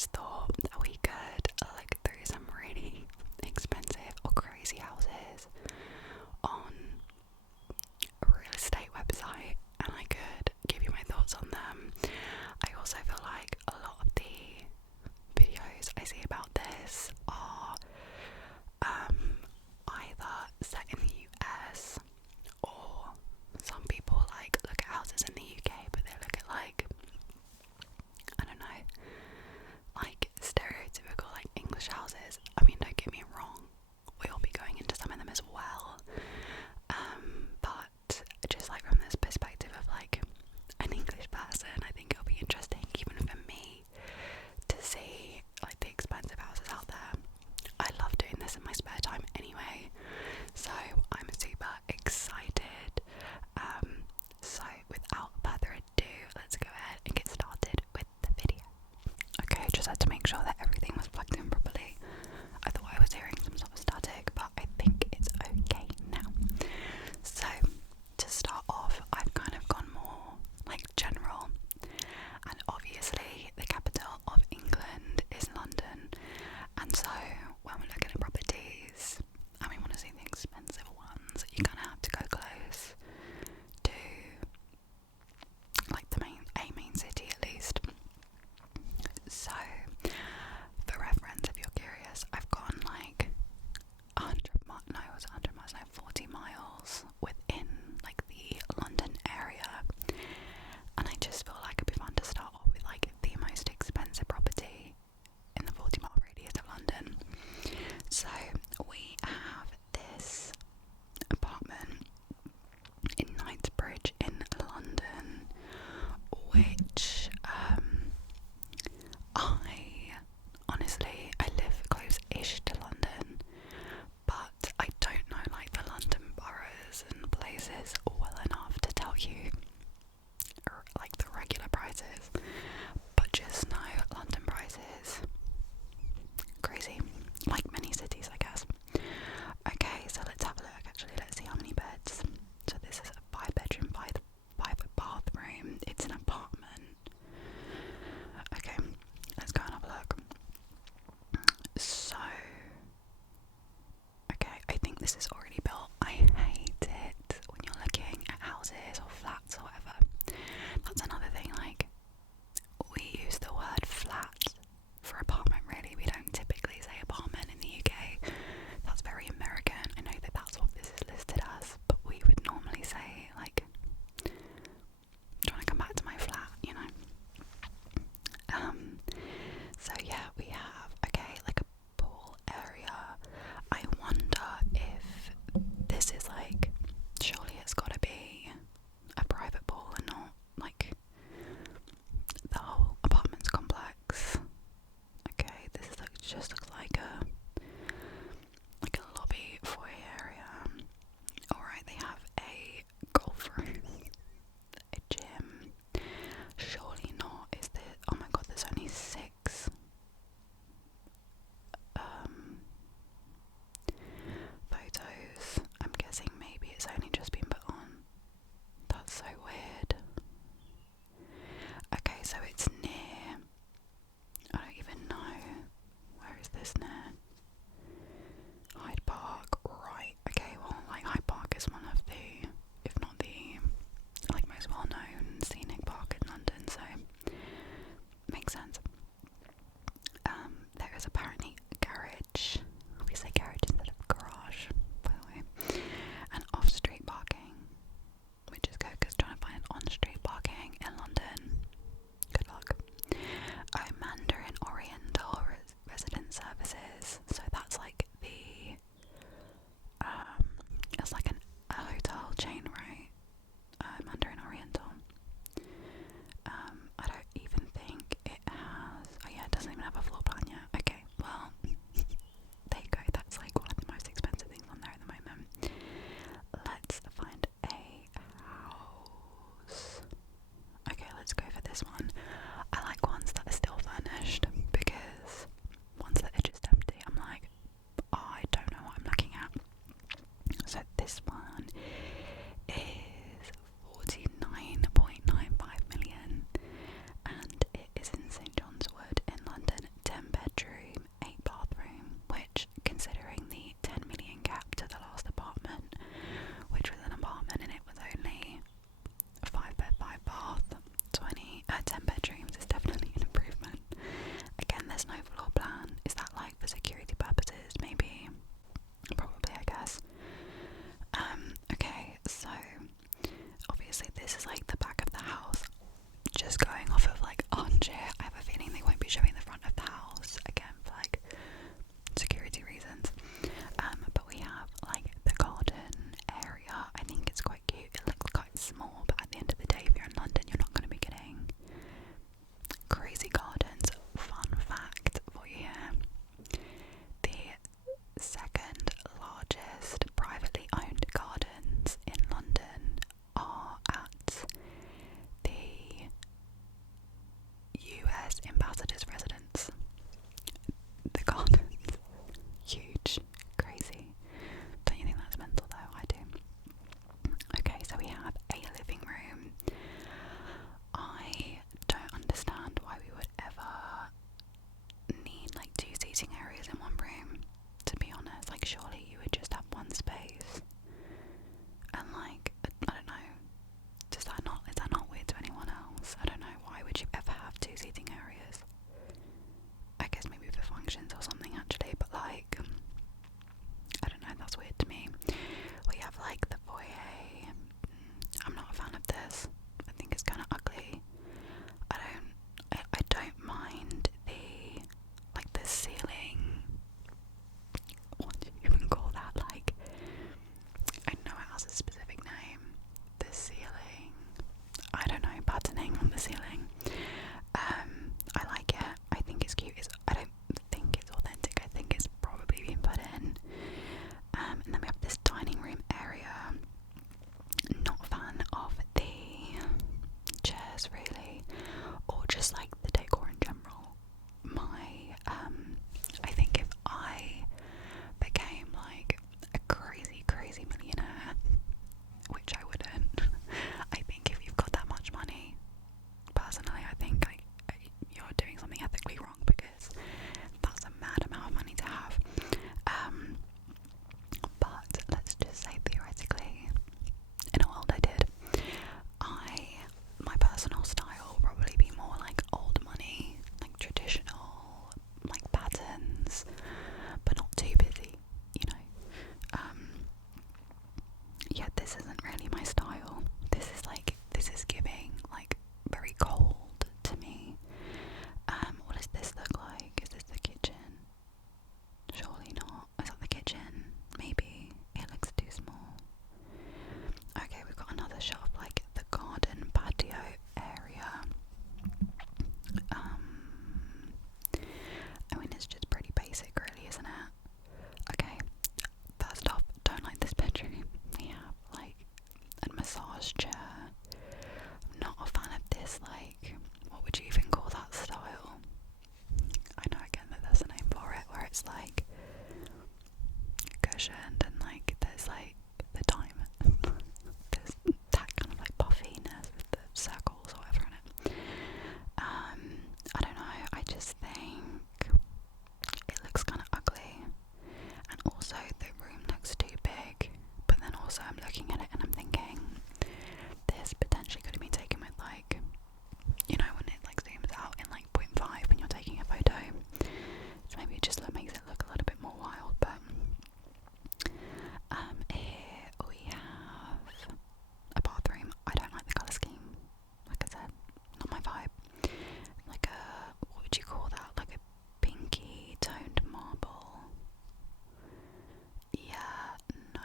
just thought that we could look through some really expensive or crazy houses on a real estate website, and I could give you my thoughts on them. I also feel like a lot of the videos I see about this are either set in the US, or some people like look at houses in the UK but they look at like, I don't know, like this ambassador's residence. The gardens, huge, crazy. Don't you think that's mental though? I do. Okay, so we have a living room. I don't understand why we would ever need like 2 seating areas in one room, to be honest. Like, surely you would just have one space. And like, I don't know, is that not weird to anyone else? I don't know, why would you ever have 2 seating areas? I guess maybe for functions or something actually, but like, I don't know, that's weird to me. We have like the foyer. I'm not a fan of this. I think it's kind of ugly. I don't mind the ceiling. What do you even call that? Like, I know it has a specific name. The ceiling. I don't know, patterning on the ceiling. I like it. I think it's cute. I don't think it's authentic. I think it's probably been put in. And then we have this dining room area. Not a fan of the chairs really, or just like the decor in general. I think if I became like a crazy millionaire, which I wouldn't, I think if you've got that much money, personally, I think you're doing something ethically wrong, because that's a mad amount of money to have. But let's just say theoretically, in a world I did, my personal style will probably be more like old money, like traditional, like patterns, but not too busy, you know. Yeah, this isn't really my style. This is giving like very cold to me. What does this look like? Is this the kitchen? Surely not. Is that the kitchen? Maybe. It looks too small. Okay, we've got another shot of like the garden patio area. I mean, it's just pretty basic really, isn't it? Okay, first off, don't like this bedroom. We have like a massage chair. Not a fan of this, like, what would you even call that style? I know again that there's a name for it, where it's like cushioned and like there's like the diamond. There's that kind of like puffiness with the circles or whatever in it. I don't know, I just think it looks kind of ugly, and also the room looks too big, but then also I'm looking at it and I'm thinking this potentially could have been taken with like, you know, when it like zooms out in like 0.5 when you're taking a photo, so maybe it just makes it look a little bit more wild. But here we have a bathroom. I don't like the colour scheme, like I said, not my vibe. Like what would you call that, like a pinky toned marble? Yeah, no.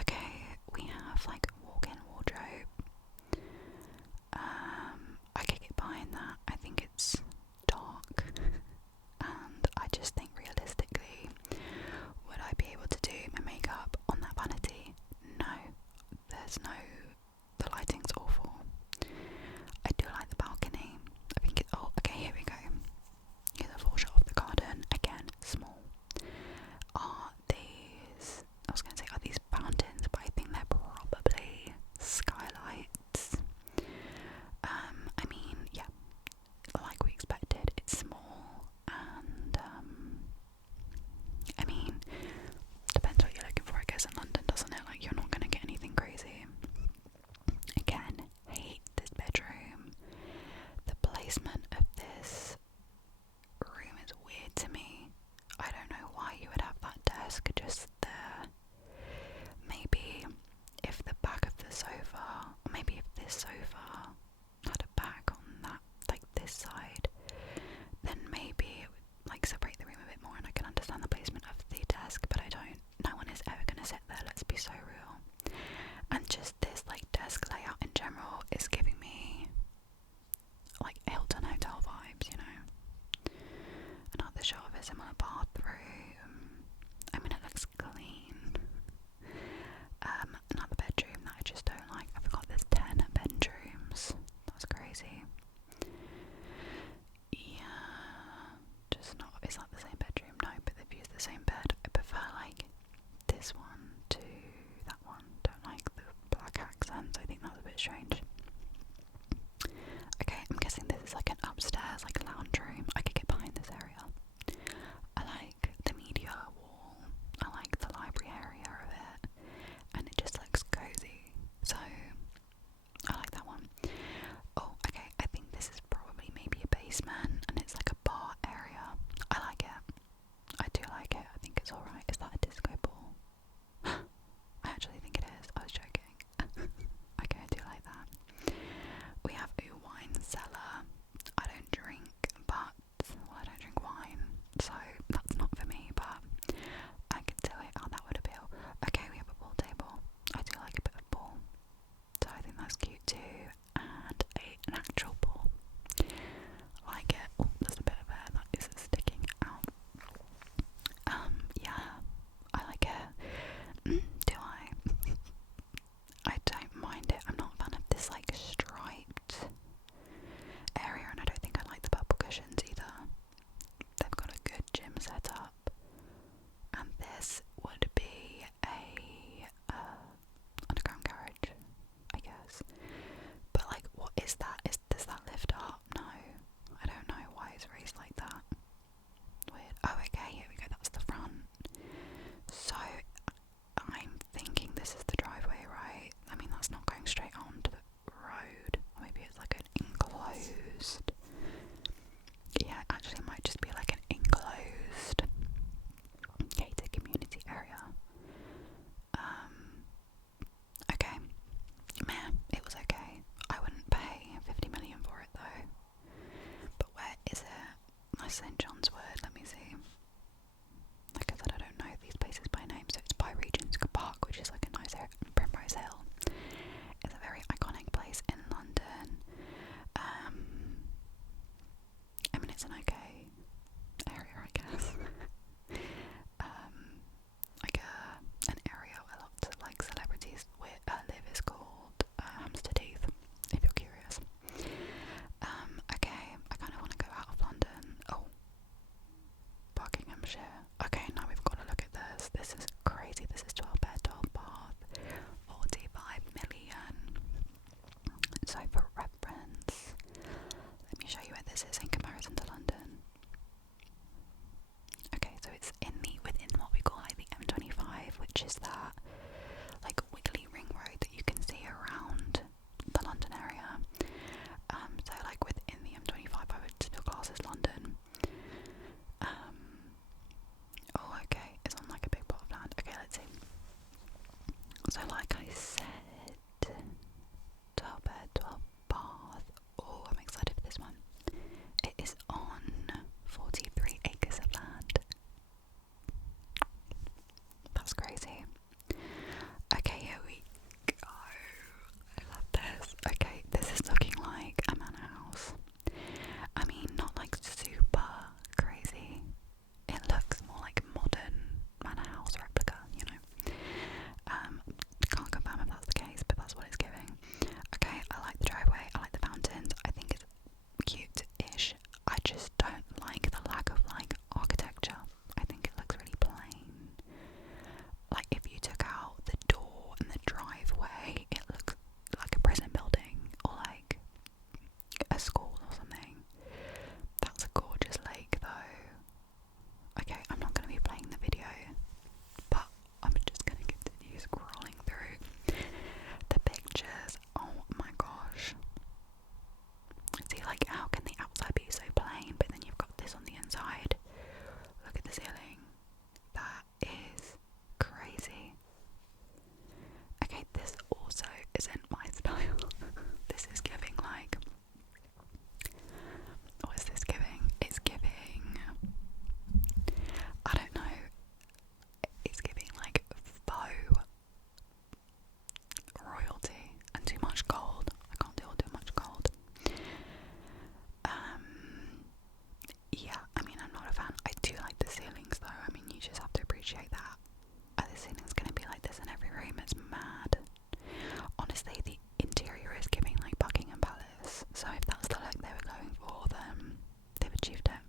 Okay, we have like a walk-in wardrobe. I could get behind that. I think it's dark, and I just think realistically, would I be able to do my makeup on that vanity? No, the lighting's awful. I do like the balcony. I think oh, okay, here we go. Here's a full shot of the garden. Again, small. Are these fountains? But I think they're probably skylights. I mean, yeah, like we expected, it's small, and I mean, depends what you're looking for, I guess, in London, doesn't it? Like, you're not gonna get anything crazy. Again, hate this bedroom. The placement of this room is weird to me. I don't know why you would have that desk just there. Maybe if the back of the sofa, or maybe if this sofa had a back on that, like this side, then maybe it would like separate the room a bit more and I can understand the placement of the desk, but I don't. No one is ever going to sit there, let's be so real. And just this like desk layout in general is giving me like Hilton Hotel St John's Wood. Let me see. Like I said, I don't know these places by name. So it's by Regent's Park, which is like a nice area. Primrose Hill. It's a very iconic place in London. I mean, it's an okay area, I guess. Like an area where lots of like celebrities live is called Hampstead Heath, if you're curious. Okay, I kind of want to go out of London. Oh, Buckinghamshire. Okay, now we've got to look at this. This is crazy. This is 12 bed, 12 bath, 45 million. So for reference, let me show you where this is in comparison to London. Okay, so it's within what we call like the M25, which is that like wiggly ring road that you can see around the London area. So like within the M25, I would still class as London. Oh, okay, it's on like a big plot of land. Okay, let's see. So like I said, 12 bed, 12 bath. Oh, I'm excited for this one. It is on 43 acres of land. That's crazy. Okay, here we go. I love this. Okay, this is looking like a manor house. I mean, not like super crazy. It looks more like modern manor house replica, you know. Can't confirm if that's the case, but that's what it's giving. Okay, I like the driveway, I like the fountains, I think it's cute-ish. I just don't like the lack of like architecture. I think it looks really plain. Like if you took out the door and the driveway, it looks like a prison building or like a school or something. That's a gorgeous lake though. Okay, I'm not going to be playing the video, but I'm just going to continue scrolling through the pictures. Oh my gosh. See, like, how can the outside be so plain, but then you've got this on the inside? Look at the ceiling. That is crazy. Okay, this also isn't my style. This is giving like, what is this giving? It's giving, I don't know, it's giving like faux royalty and too much gold. I can't deal with too much gold. Yeah, I mean, I'm not a fan. I do like the ceilings though. I mean, you just have to appreciate that. The ceiling's gonna be like this in every room. It's mad. Honestly, the interior is giving like Buckingham Palace. So if that's the look they were going for, then they've achieved it.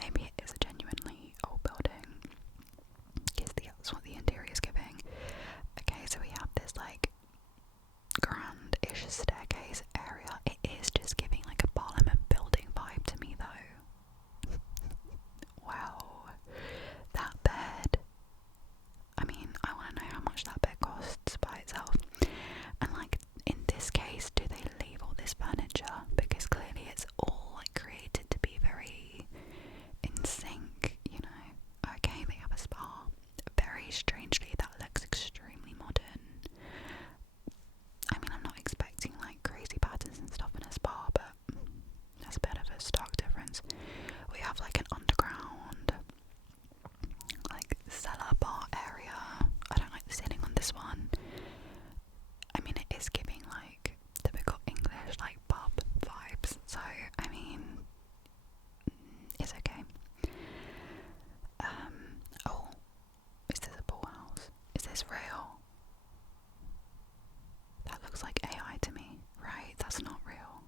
Maybe it is a genuinely old building, because that's what the interior is giving. Okay, so we have this like grand-ish staircase area. It is just giving like a Parliament building vibe to me though. Wow, that bed. I mean, I want to know how much that bed costs by itself. And like in this case, do they leave all this furniture? Because clearly it's all like created to be very in sync, you know. Okay, they have a spa. Very strangely, that looks extremely modern. I mean, I'm not expecting like crazy patterns and stuff in a spa, but that's a bit of a stark difference. We have like an underground like cellar bar area. I don't like the ceiling on this one. I mean, it is giving like typical English like pub vibes, so I mean, it's okay. Oh, is this a pool house? Is this real? That looks like AI to me, right? That's not real.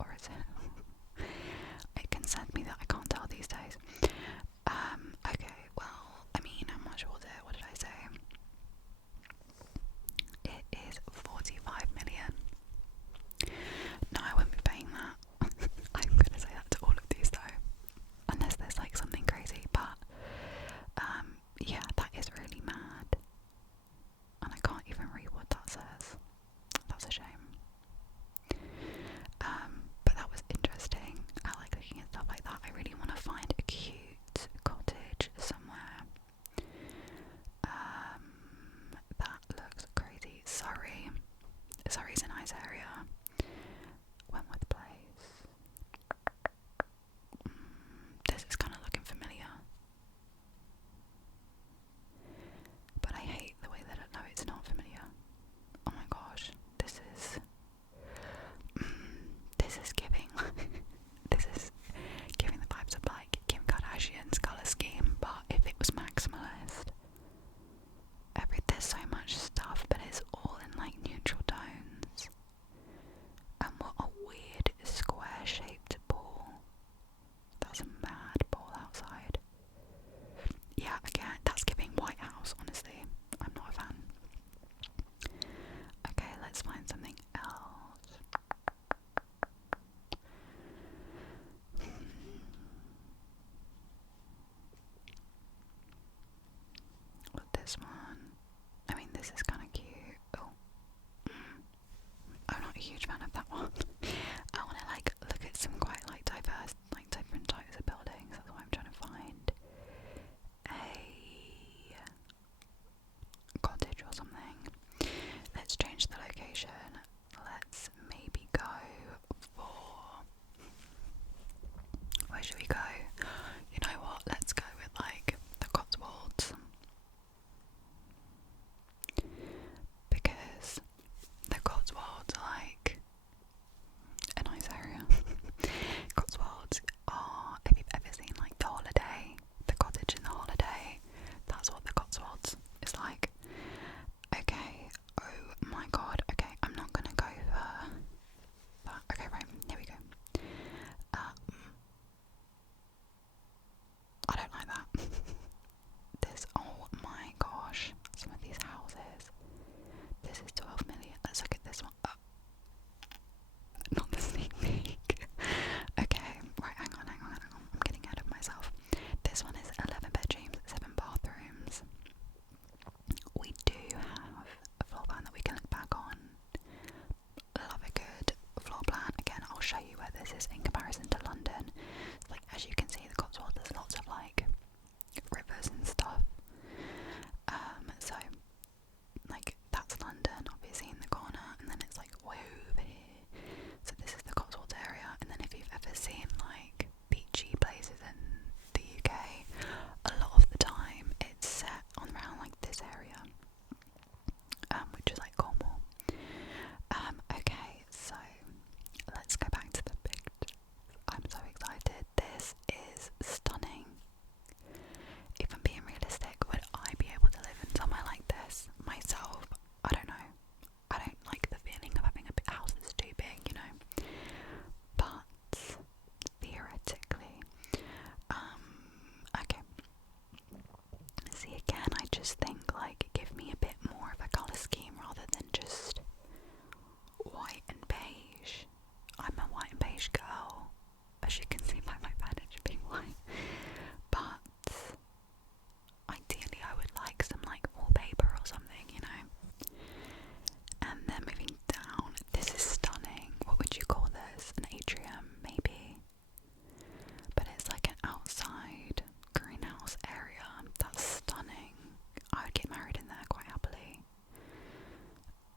Or is it? It concerns me that I can't tell these days. Okay, well, I mean, how much was it? What did I say? It is 45 million. No, I won't be paying that. I'm gonna say that to all of these though. Unless there's like something crazy, but yeah, that is really mad. And I can't even read what that says. That's a shame. But that was interesting. I like looking at stuff like that. I really want to find a cute prices in comparison to London. Like, as you can see, the Cotswolds, there's lots of like rivers and stuff. So like that's London, obviously in the corner, and then it's like way over here. So this is the Cotswolds area, and then if you've ever seen like beachy places in the UK, a lot of the time it's set on around like this area, which is like Cornwall. Okay, so let's go back to the picture. I'm so excited. This is stunning. If I'm being realistic, would I be able to live in somewhere like this myself? I don't know. I don't like the feeling of having a big house that's too big, you know. But theoretically, okay. See, again, I just think like give me a bit more of a colour scheme rather than just white and beige. I'm a white and beige girl, as you can see by my furniture being white. But ideally I would like some like wallpaper or something, you know. And then moving down, this is stunning. What would you call this? An atrium, maybe? But it's like an outside greenhouse area. That's stunning. I would get married in there quite happily.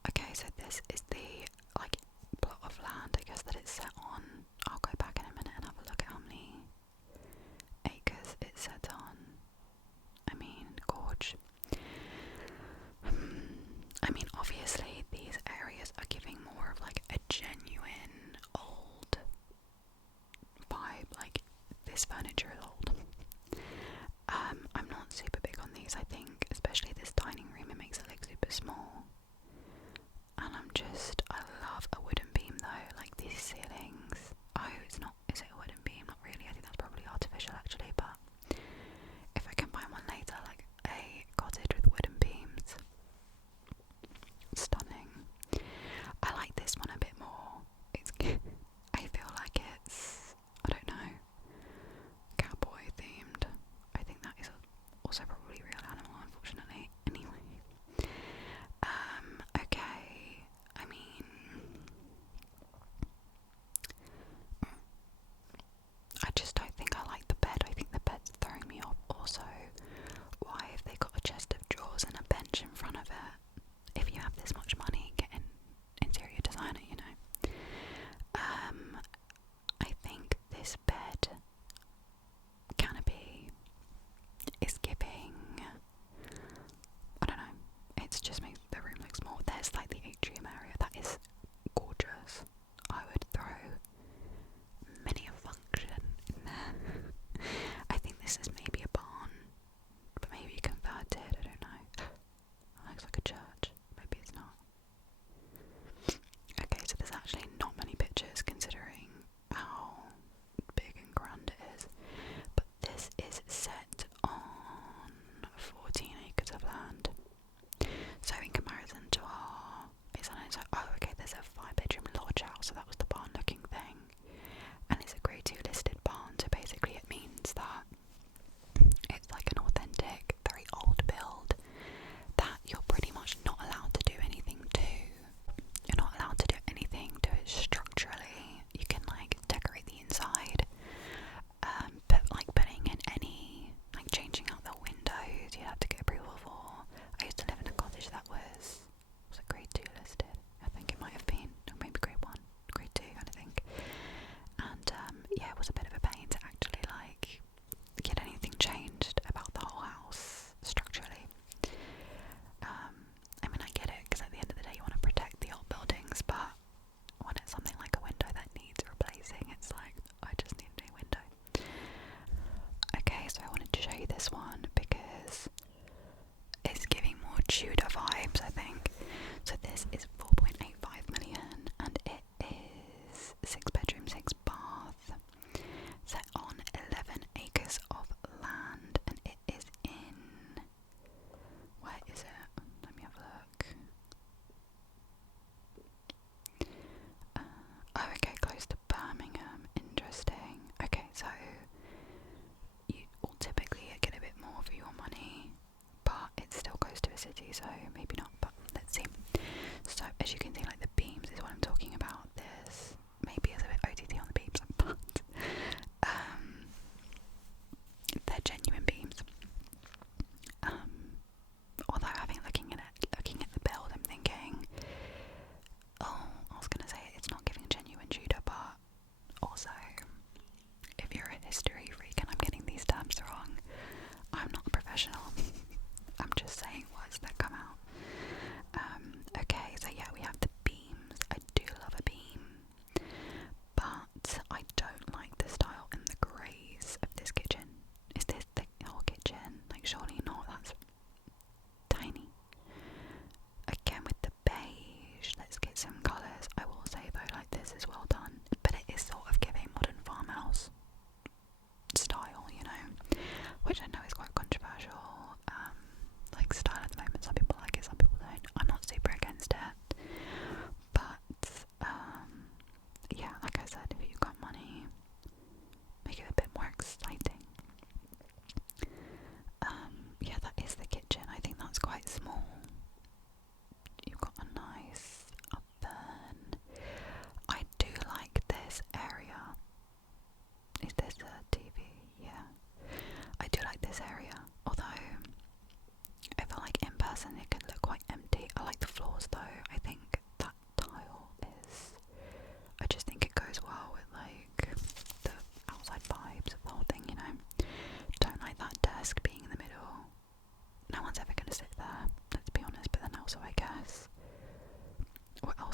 Okay, so this is the like plot of land, I guess, that it's set on. I'll go back in a minute and have a look at how many acres it's set on. I mean, gorge. I mean, obviously these areas are giving more of like a genuine old vibe, like this furniture is old. I'm not super big on these. I think especially this dining room, it makes it look super small. And I love a wooden beam though, like these ceilings. Oh, it's not, is it a wooden beam? Not really, I think that's probably artificial actually, but if I can find one later, like a cottage with wooden beams. Stunning. I like this one a bit more. It's I feel like it's, I don't know, cowboy themed. I think that is also probably a real animal, unfortunately. Anyway. Okay. I mean,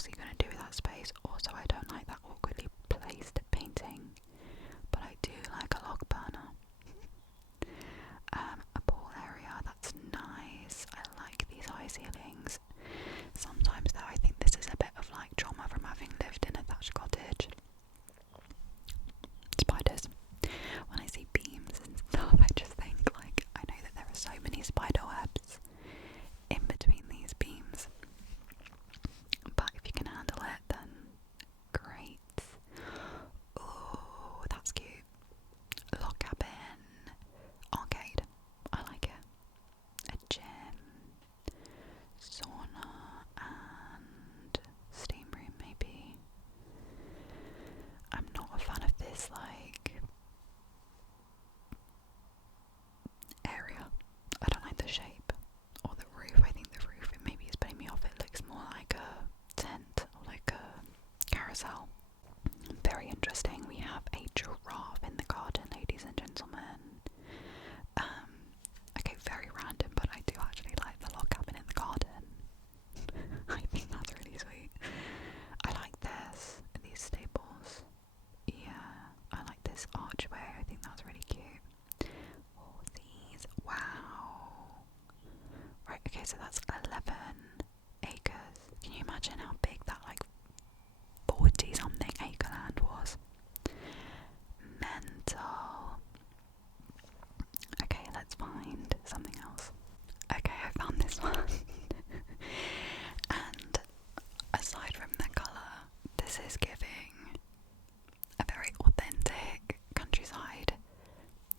else are you going to do with that space? Also, I don't like that awkwardly placed painting, but I do like a log burner. A pool area, that's nice. I like these high ceilings. Sometimes though, I think this is a bit of like trauma from having lived in a thatched cottage. Spiders. When I see beams and stuff, I just think like, I know that there are so many spider webs in between these beams, but if you can handle it, then great. Oh, that's cute. Log cabin, arcade, I like it. A gym, sauna, and steam room maybe. I'm not a fan of this like area. I don't like the shape or the roof. I think the roof maybe is putting me off. It looks more like a tent or like a carousel. Very interesting. We have a giraffe in the garden, ladies and gentlemen. Okay, very random, but I do actually like the log cabin in the garden. I think that's really sweet. I like this, these stables. Yeah, I like this archway. I think that's really cute. All these, wow. Right, okay, so that's 11 acres. Can you imagine how big that like 40 something acre land was? Mental. Okay, let's find something else. Okay, I found this one. And aside from the colour, this is giving a very authentic countryside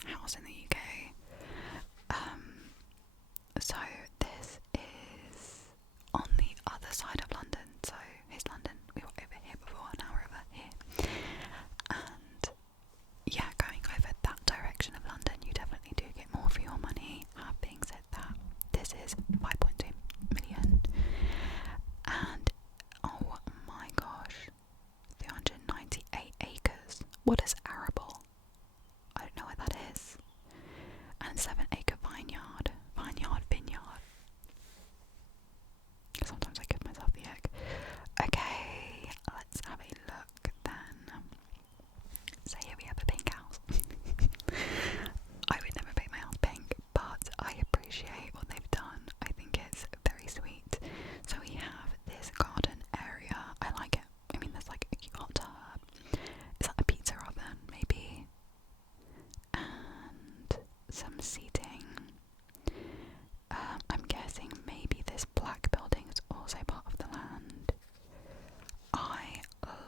house in the UK. So this is on the other side of London. So here's London. We were over here before, now we're over here. And yeah, going over that direction of London, you definitely do get more for your money. Having said that, this is 5.2 million. And oh my gosh, 398 acres. What is arable? I don't know what that is. And 7-acre vineyard. Vineyard. Sometimes I give myself the egg. Okay, let's have a look then. So here we have a pink house. I would never paint my house pink, but I appreciate what they've done. I think it's very sweet. So we have this garden area. I like it. I mean, there's like a cute hot tub. Is that a pizza oven, maybe? And some seating. I'm guessing maybe this black building is also part of the land. I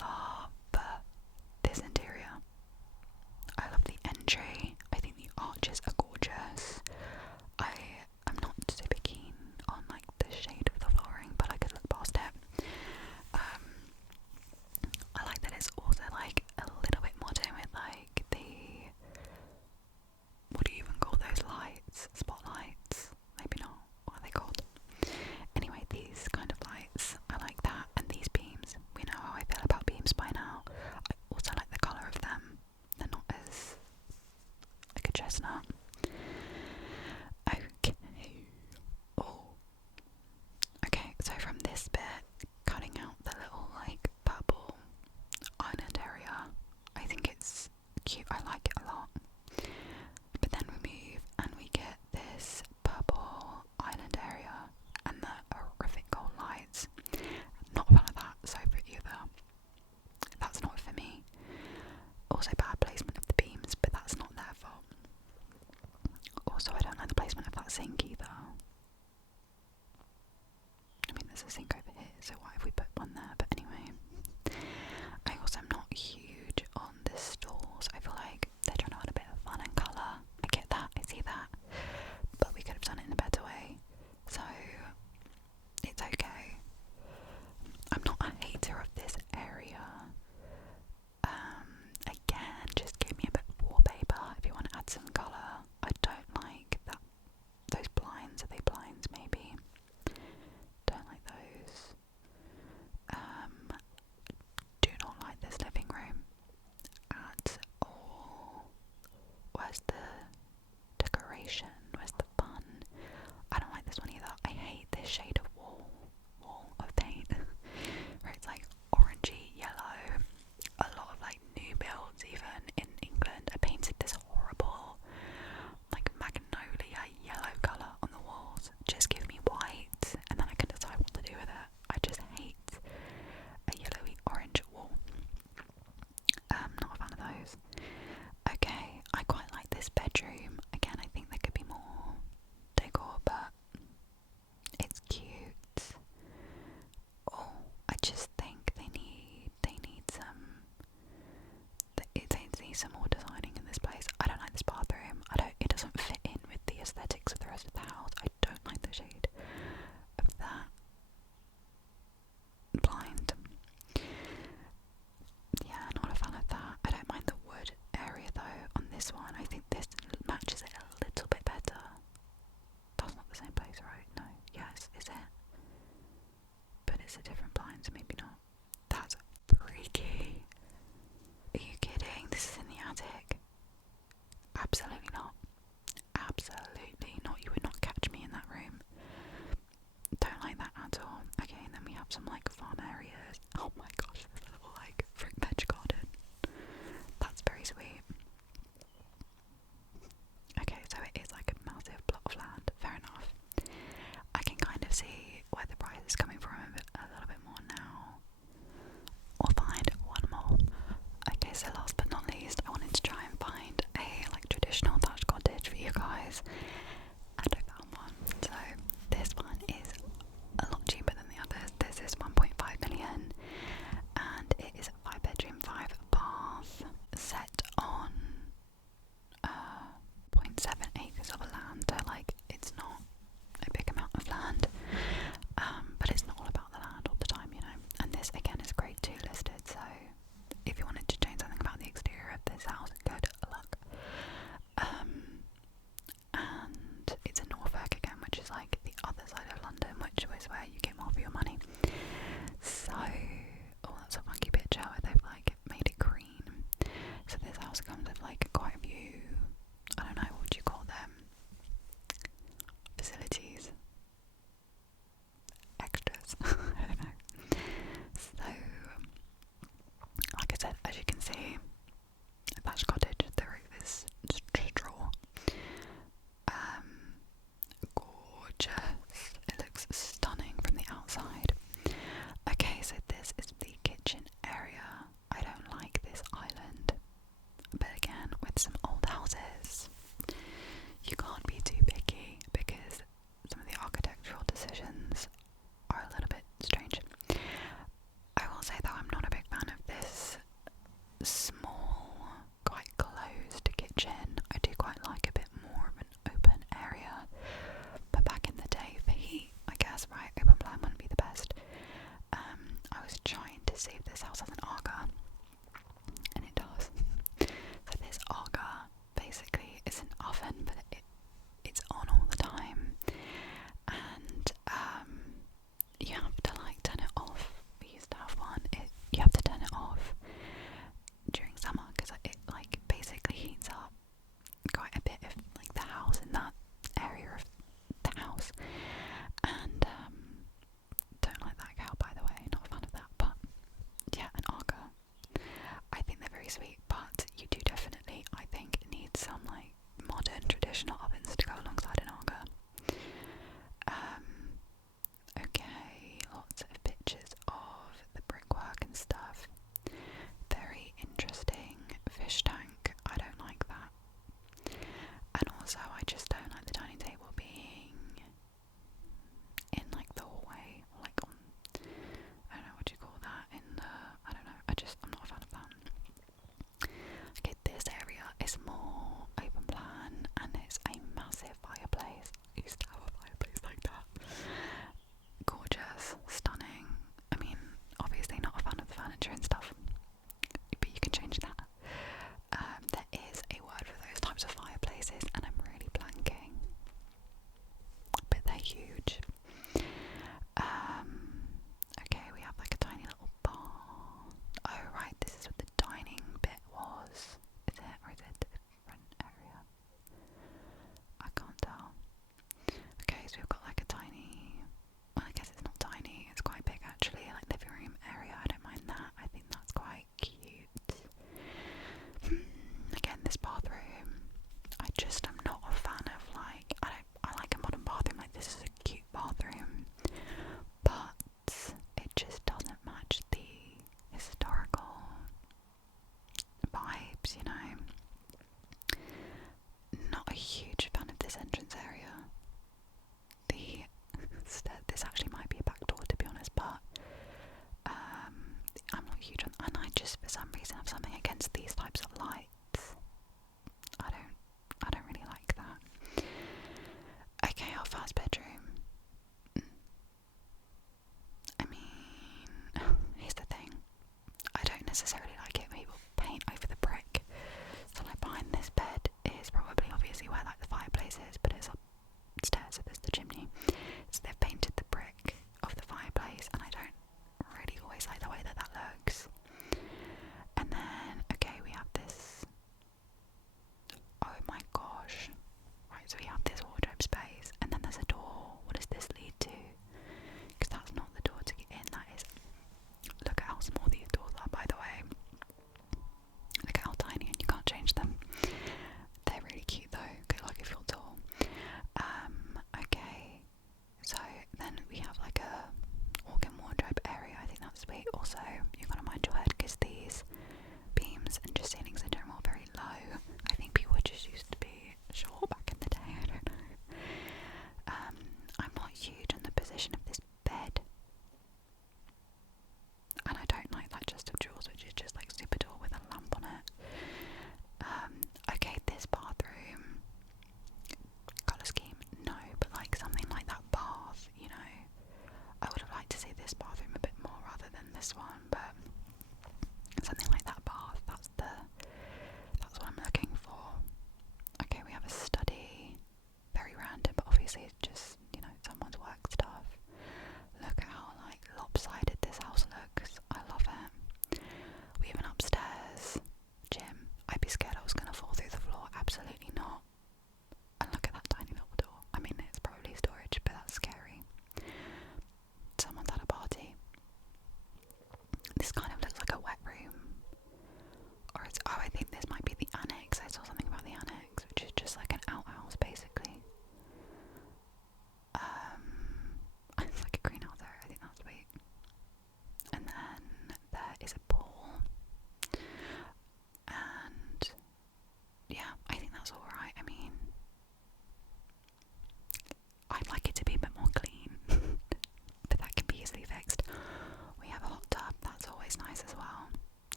love this interior. I love the entry. I think the arches are gorgeous. I'm not super keen on like the shade of the flooring, but I could look past it. I like that it's also like a little bit modern with like the, what do you even call those lights? Spotlights? Maybe not. What are they called? Anyway, these kind of lights, I like that. And these beams, we know how I feel about beams by now. I also like the colour of them. They're not as like a chestnut. Okay. Oh. Okay, so from this bit, cutting out the little like purple island area, I think it's cute. I like it a lot. But then we move and we get this purple island area and the horrific gold lights. Not a fan of that sofa either. That's not for me. Also bad placement of the beams, but that's not their fault. Also, I don't like the placement of that sink either. I mean, there's a sink over here, so why have we put one there? But anyway, I also am not huge on the stalls. I feel like they're trying to add a bit of fun and colour. I get that, I see that, but we could have done it in a better way. So it's okay. I'm not a hater of this area. Again, just give me a bit of wallpaper if you want to add some colour. I don't like that those blinds bedroom. Again, I think there could be more decor, but it's cute. Oh, I just think they need some more designing in this place. I don't like this bathroom. It doesn't fit in with the aesthetics of the rest of the house. I don't like the shade of that blind. Yeah, not a fan of that. I don't mind the wood area though on this one. I think this matches it a little bit better. That's not the same place, right? No. Yes, is it? But it's a different blind, so maybe not. That's freaky. Are you kidding? This is in the attic. Absolutely not. Absolutely not. You would not catch me in that room. Don't like that at all. Okay, and then we have some like farm areas. Oh my gosh, this little like fruit veg garden. That's very sweet. Okay, so it is like a massive plot of land. Fair enough. I can kind of see where the price is coming from a little bit more now. We'll find one more. Okay, so last but not least, I wanted to try and find a like traditional thatch cottage for you guys, and I found one. So this one is a lot cheaper than the others. This is 1.5 million, and it is a 5-bedroom, 5-bath, set on 0.7 acres of land. So like it's not a big amount of land, but it's not all about the land all the time, you know. And this again is grade 2 listed, so if you wanted to change something about the exterior of this house, good luck. And it's in Norfolk again, which is like the other side of London, which was where you get more for your money. So, oh, that's a funky picture where they've like made it green. So this house comes with like quite a few, I don't know, what do you call them? Facilities. Extras. I don't know. So, like I said, as you can see, a thatched cottage, the roof is straw. Gorgeous. It looks stunning from the outside. Okay, so this is the kitchen area. I don't like this island, but again, with some old houses, you can't be too picky because some of the architectural decisions are a little bit strange. I will say though, I'm not a big fan of this small, quite closed kitchen. I do quite like a bit more of an open area, but back in the day for heat, I guess, right, open plan wouldn't be the best. I was trying to see if this house has an Aga, and it does. So this Aga basically is an oven, but it's on all the time, and you have to like turn it off. We used to have one. You have to turn it off during summer because it like basically heats up quite a bit of like the house in that area of the house. And don't like that cow, by the way, not a fan of that, but yeah, an Aga. I think they're very sweet, but you do definitely, I think, need some like modern traditional ovens to go alongside an Aga. Okay, lots of pictures of the brickwork and stuff. Very interesting. Fish tank, I don't like that. And also I just don't like the dining table being in like the hallway, like on, I don't know, what do you call that, in the, I don't know, I'm not a fan of that. Okay, this area is more open plan and it's a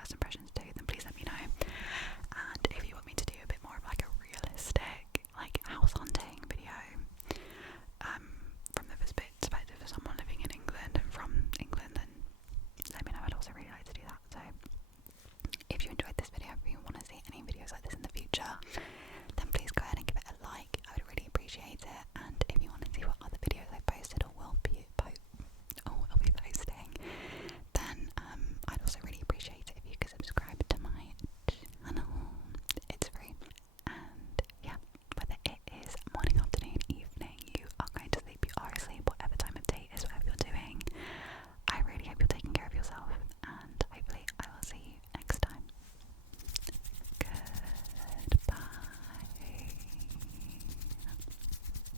first impressions.